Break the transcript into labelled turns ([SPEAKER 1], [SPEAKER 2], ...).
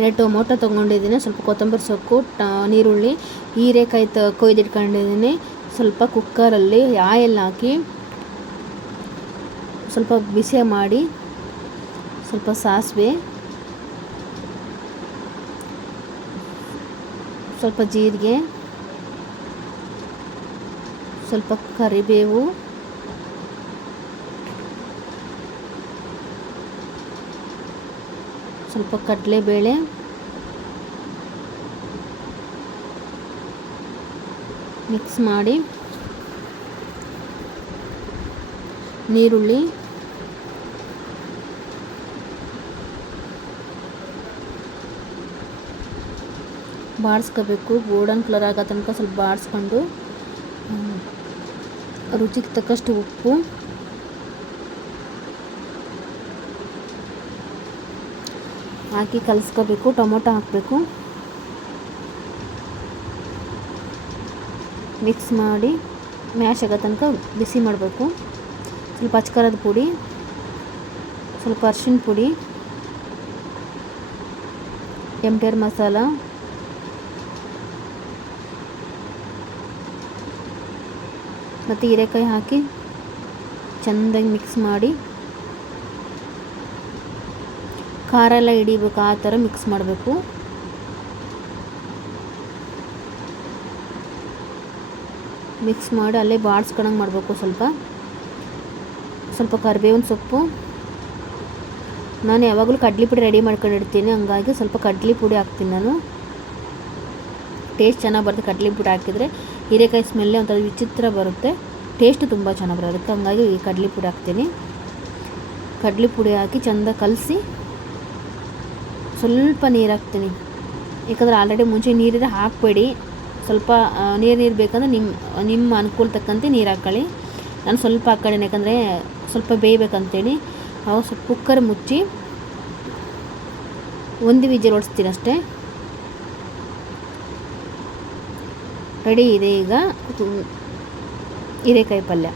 [SPEAKER 1] ಎರಡು ಟೊಮೊಟೊ ತೊಗೊಂಡಿದ್ದೀನಿ. ಸ್ವಲ್ಪ ಕೊತ್ತಂಬರಿ ಸೊಪ್ಪು ನೀರುಳ್ಳಿ, ಹೀರೆಕಾಯಿ ತ, ಕೊಯ್ದಿಟ್ಕೊಂಡಿದ್ದೀನಿ. ಸ್ವಲ್ಪ ಕುಕ್ಕರಲ್ಲಿ ಆಯಲ್ ಹಾಕಿ ಸ್ವಲ್ಪ ಬಿಸಿ ಮಾಡಿ ಸ್ವಲ್ಪ ಸಾಸಿವೆ, ಸ್ವಲ್ಪ ಜೀರಿಗೆ, ಸ್ವಲ್ಪ ಕರಿಬೇವು ಸ್ವಲ್ಪ ಕಡಲೆಬೇಳೆ. ಮಿಕ್ಸ್ ಮಾಡಿ. ನೀರುಳ್ಳಿ. ಬಾಡಿಸ್ಕೋಬೇಕು ಗೋಲ್ಡನ್ ಕಲರ್ ಆಗೋ ತನಕ ಸ್ವಲ್ಪ ಬಾಡಿಸ್ಕೊಂಡು ರುಚಿಗೆ ತಕ್ಕಷ್ಟು ಉಪ್ಪು. ಹಾಕಿ ಕಲಸ್ಕೋಬೇಕು, ಟೊಮೊಟೊ ಹಾಕಬೇಕು. ಮಿಕ್ಸ್ ಮಾಡಿ ಮ್ಯಾಶ್ ಆಗೋ ತನಕ ಬಿಸಿ ಮಾಡಬೇಕು. ಸ್ವಲ್ಪ ಅಚ್ಕರದ ಪುಡಿ, ಸ್ವಲ್ಪ ಅರ್ಶಿನ ಪುಡಿ ಆರ್ ಮಸಾಲ, ಮತ್ತು ಹೀರೆಕಾಯಿ ಹಾಕಿ ಚೆಂದಾಗಿ ಮಿಕ್ಸ್ ಮಾಡಿ ಖಾರ ಎಲ್ಲ ಹಿಡಿಬೇಕು, ಆ ಥರ ಮಿಕ್ಸ್ ಮಾಡಬೇಕು. ಮಿಕ್ಸ್ ಮಾಡಿ ಅಲ್ಲೇ ಬಾಡ್ಸ್ಕೊಳಂಗೆ ಮಾಡಬೇಕು ಸ್ವಲ್ಪ. ಸ್ವಲ್ಪ ಕರಿಬೇವಿನ ಸೊಪ್ಪು. ನಾನು ಯಾವಾಗಲೂ ಕಡ್ಲಿ ಪುಡಿ ರೆಡಿ ಮಾಡ್ಕೊಂಡಿರ್ತೀನಿ, ಹಂಗಾಗಿ ಸ್ವಲ್ಪ ಕಡ್ಲಿ ಪುಡಿ ಹಾಕ್ತೀನಿ ನಾನು. ಟೇಸ್ಟ್ ಚೆನ್ನಾಗಿ ಬರುತ್ತೆ ಕಡ್ಲಿ ಪುಡಿ ಹಾಕಿದರೆ. ಹೀರೆಕಾಯಿ ಸ್ಮೆಲ್ಲೇ ಒಂಥರ ವಿಚಿತ್ರ ಬರುತ್ತೆ. ಟೇಸ್ಟ್ ತುಂಬ ಚೆನ್ನಾಗಿ ಬರುತ್ತೆ, ಹಂಗಾಗಿ ಈ ಕಡ್ಲಿ ಪುಡಿ ಹಾಕ್ತೀನಿ. ಕಡ್ಲಿ ಪುಡಿ ಹಾಕಿ ಚೆಂದ ಕಲಸಿ. ಸ್ವಲ್ಪ ನೀರು ಹಾಕ್ತೀನಿ. ಯಾಕಂದರೆ ಆಲ್ರೆಡಿ ಮುಂಚೆ ನೀರಿದ್ರೆ ಹಾಕಬೇಡಿ. ಸ್ವಲ್ಪ ನೀರು ನೀರು ಬೇಕಂದ್ರೆ ನಿಮ್ಮ ನಿಮ್ಮ ಅನುಕೂಲ ತಕ್ಕಂತೆ ನೀರು ಹಾಕ್ಕೊಳ್ಳಿ ನಾನು ಸ್ವಲ್ಪ ಹಾಕ್ಕೊಳ್ಳಿ ಯಾಕಂದರೆ ಸ್ವಲ್ಪ ಬೇಯಬೇಕಂತೇಳಿ. ಅವಾಗ ಸ್ವಲ್ಪ ಕುಕ್ಕರ್ ಮುಚ್ಚಿ ಒಂದು ವಿಜಲ್ ಓಡಿಸ್ತೀನಿ ಅಷ್ಟೇ. ರೆಡಿ ಇದೆ ಈಗ. ಹೀರೆಕಾಯಿ ಪಲ್ಯ.